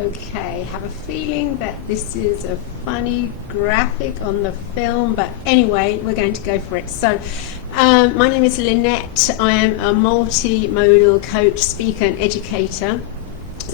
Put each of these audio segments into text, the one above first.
Okay, have a feeling that this is a funny graphic on the film, but anyway, we're going to go for it. So, my name is Lynette. I am a multimodal coach, speaker, and educator.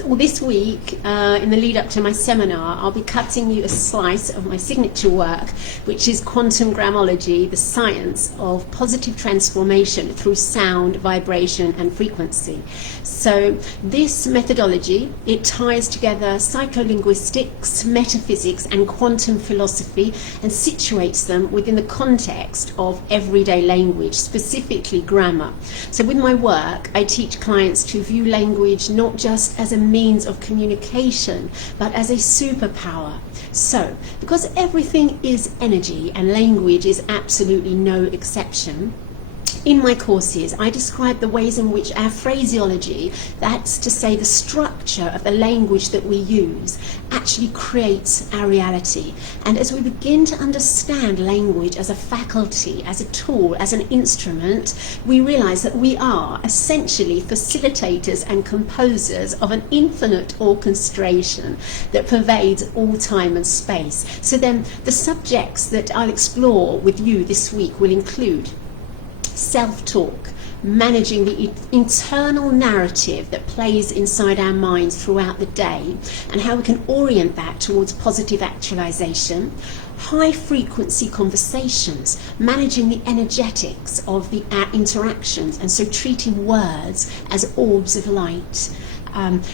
Well, this week, in the lead up to my seminar, I'll be cutting you a slice of my signature work, which is Quantum Grammology, the science of positive transformation through sound, vibration, and frequency. So this methodology, it ties together psycholinguistics, metaphysics, and quantum philosophy, and situates them within the context of everyday language, specifically grammar. So with my work, I teach clients to view language not just as a means of communication, but as a superpower. So, because everything is energy and language is absolutely no exception, in my courses, I describe the ways in which our phraseology, that's to say the structure of the language that we use, actually creates our reality. And as we begin to understand language as a faculty, as a tool, as an instrument, we realize that we are essentially facilitators and composers of an infinite orchestration that pervades all time and space. So then the subjects that I'll explore with you this week will include self-talk, managing the internal narrative that plays inside our minds throughout the day, and how we can orient that towards positive actualization. High frequency conversations, managing the energetics of our interactions, and so treating words as orbs of light.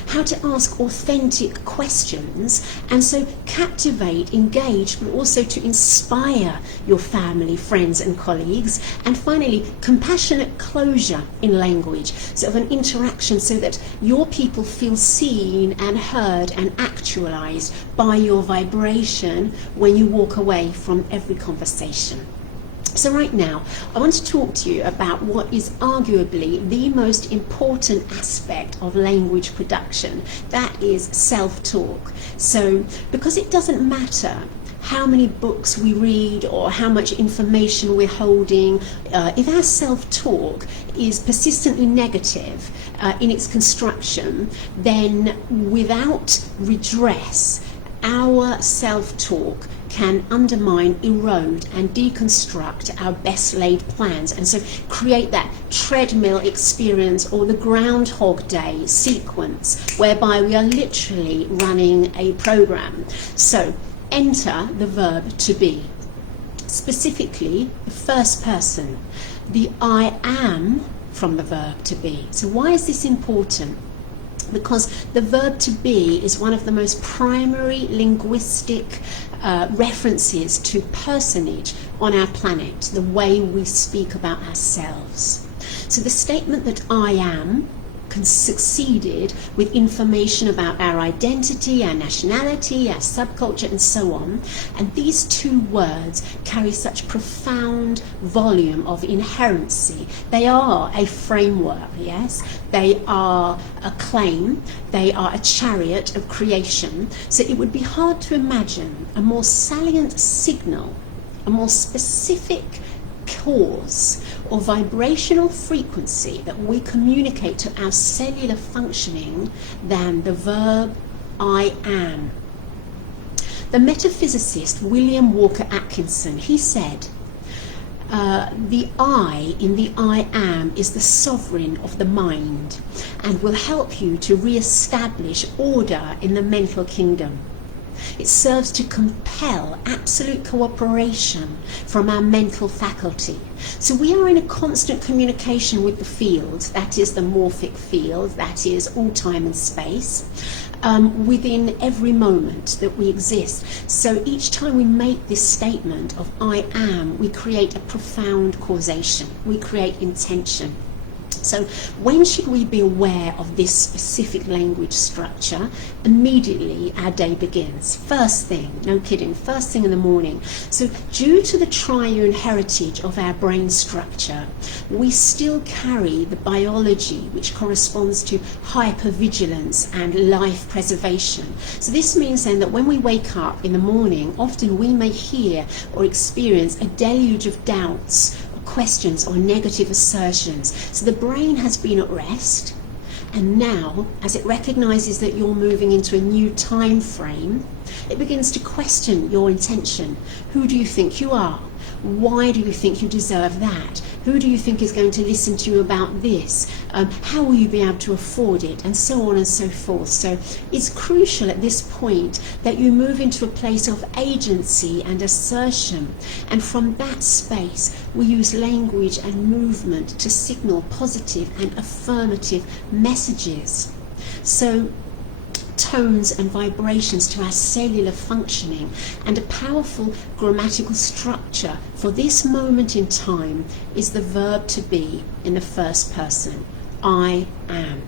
How to ask authentic questions, and so captivate, engage, but also to inspire your family, friends and colleagues. And finally, compassionate closure in language, sort of an interaction so that your people feel seen and heard and actualized by your vibration when you walk away from every conversation. So right now, I want to talk to you about what is arguably the most important aspect of language production. That is self-talk. So, because it doesn't matter how many books we read or how much information we're holding, if our self-talk is persistently negative in its construction, then without redress, our self-talk can undermine, erode and deconstruct our best laid plans, and so create that treadmill experience or the Groundhog Day sequence whereby we are literally running a program. So enter the verb to be, specifically the first person, the I am from the verb to be. So why is this important? Because the verb to be is one of the most primary linguistic references to personage on our planet, the way we speak about ourselves. So the statement that I am succeeded with information about our identity, our nationality, our subculture and so on, and these two words carry such profound volume of inherency. They are a framework, yes, they are a claim, they are a chariot of creation. So it would be hard to imagine a more salient signal, a more specific cause or vibrational frequency that we communicate to our cellular functioning than the verb I am. The metaphysicist William Walker Atkinson, he said, the I in the I am is the sovereign of the mind and will help you to re-establish order in the mental kingdom. It serves to compel absolute cooperation from our mental faculty. So we are in a constant communication with the field, that is the morphic field, that is all time and space, within every moment that we exist. So each time we make this statement of I am, we create a profound causation, we create intention. So when should we be aware of this specific language structure? Immediately our day begins. First thing, no kidding, first thing in the morning. So due to the triune heritage of our brain structure, we still carry the biology which corresponds to hypervigilance and life preservation. So this means then that when we wake up in the morning, often we may hear or experience a deluge of doubts, questions or negative assertions. So the brain has been at rest And now, as it recognizes that you're moving into a new time frame, it begins to question your intention. Who do you think you are? Why do you think you deserve that? Who do you think is going to listen to you about this? How will you be able to afford it? And so on and so forth. So it's crucial at this point that you move into a place of agency and assertion. And from that space, we use language and movement to signal positive and affirmative messages. So tones and vibrations to our cellular functioning, and a powerful grammatical structure for this moment in time is the verb to be in the first person. I am.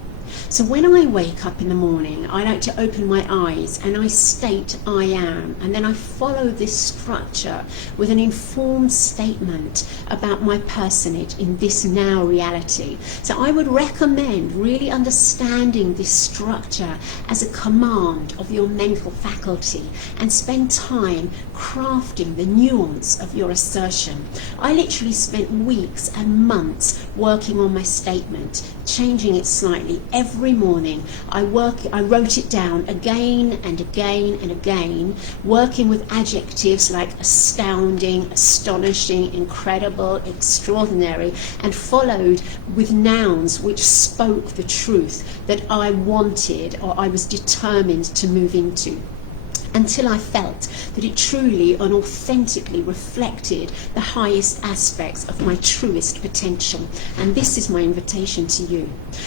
So when I wake up in the morning, I like to open my eyes and I state I am, and then I follow this structure with an informed statement about my personage in this now reality. So I would recommend really understanding this structure as a command of your mental faculty and spend time crafting the nuance of your assertion. I literally spent weeks and months working on my statement, changing it slightly every morning. I wrote it down again and again and again, working with adjectives like astounding, astonishing, incredible, extraordinary, and followed with nouns which spoke the truth that I wanted or I was determined to move into, until I felt that it truly and authentically reflected the highest aspects of my truest potential. And this is my invitation to you,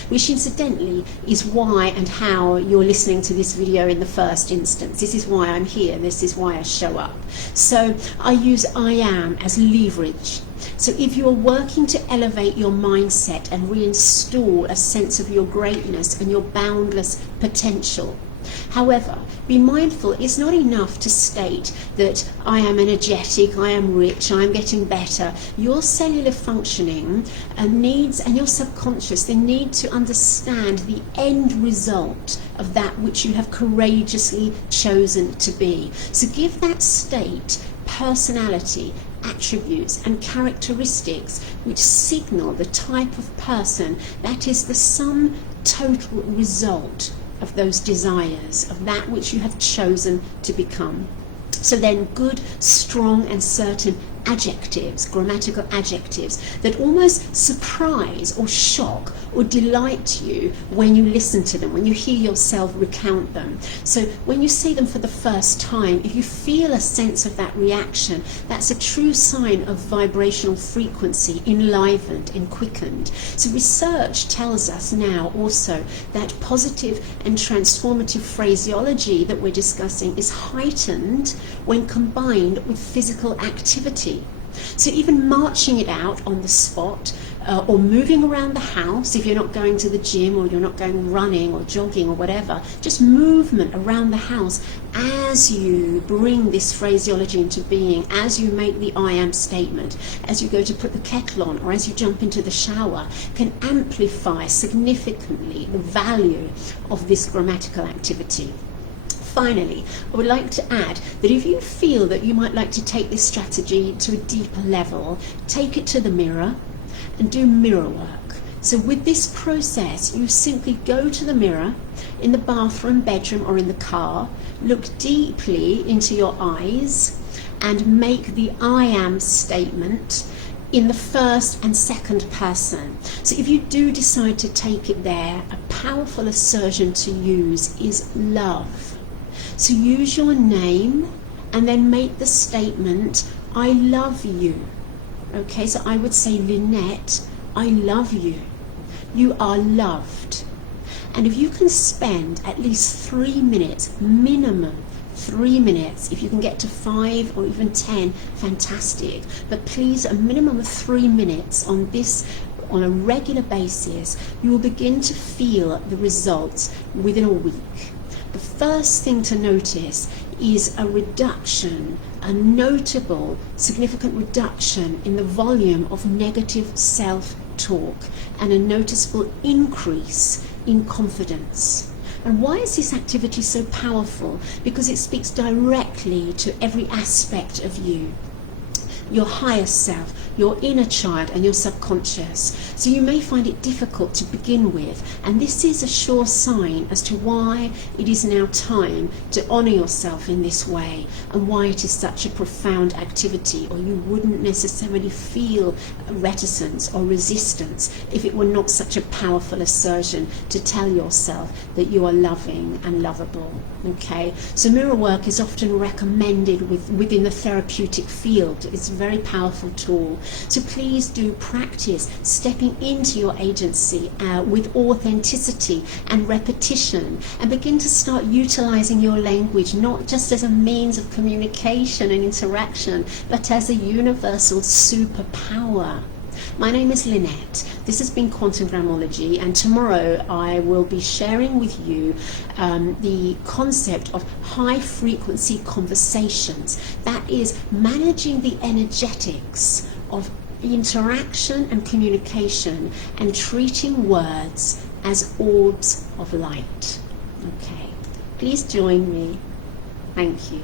which incidentally is why and how you're listening to this video in the first instance. This is why I'm here. This is why I show up. So I use I am as leverage. So if you are working to elevate your mindset and reinstall a sense of your greatness and your boundless potential, however, be mindful it's not enough to state that I am energetic, I am rich, I am getting better. Your cellular functioning needs, and your subconscious, they need to understand the end result of that which you have courageously chosen to be. So give that state personality, attributes and characteristics which signal the type of person that is the sum total result of those desires, of that which you have chosen to become. So then good, strong and certain adjectives, grammatical adjectives, that almost surprise or shock or delight you when you listen to them, when you hear yourself recount them. So when you say them for the first time, if you feel a sense of that reaction, that's a true sign of vibrational frequency enlivened and quickened. So research tells us now also that positive and transformative phraseology that we're discussing is heightened when combined with physical activity. So even marching it out on the spot, or moving around the house, if you're not going to the gym or you're not going running or jogging or whatever, just movement around the house as you bring this phraseology into being, as you make the I am statement, as you go to put the kettle on or as you jump into the shower, can amplify significantly the value of this grammatical activity. Finally, I would like to add that if you feel that you might like to take this strategy to a deeper level, take it to the mirror and do mirror work. So with this process, you simply go to the mirror in the bathroom, bedroom or in the car, look deeply into your eyes and make the I am statement in the first and second person. So if you do decide to take it there, a powerful assertion to use is love. So use your name and then make the statement, I love you. Okay, so I would say, Lynette, I love you. You are loved. And if you can spend at least 3 minutes, minimum 3 minutes, if you can get to 5 or even 10, fantastic. But please, a minimum of 3 minutes on this on a regular basis, you will begin to feel the results within a week. The first thing to notice is a reduction, a notable, significant reduction in the volume of negative self-talk and a noticeable increase in confidence. And why is this activity so powerful? Because it speaks directly to every aspect of you. your higher self, your inner child and your subconscious. So you may find it difficult to begin with, and this is a sure sign as to why it is now time to honour yourself in this way, and why it is such a profound activity, or you wouldn't necessarily feel reticence or resistance if it were not such a powerful assertion to tell yourself that you are loving and lovable. Okay, so mirror work is often recommended within the therapeutic field. It's a very powerful tool. So please do practice stepping into your agency with authenticity and repetition, and begin to start utilizing your language not just as a means of communication and interaction, but as a universal superpower. My name is Lynette. This has been Quantum Grammology, and tomorrow I will be sharing with you the concept of high frequency conversations. That is managing the energetics of interaction and communication, and treating words as orbs of light. Okay, please join me. Thank you.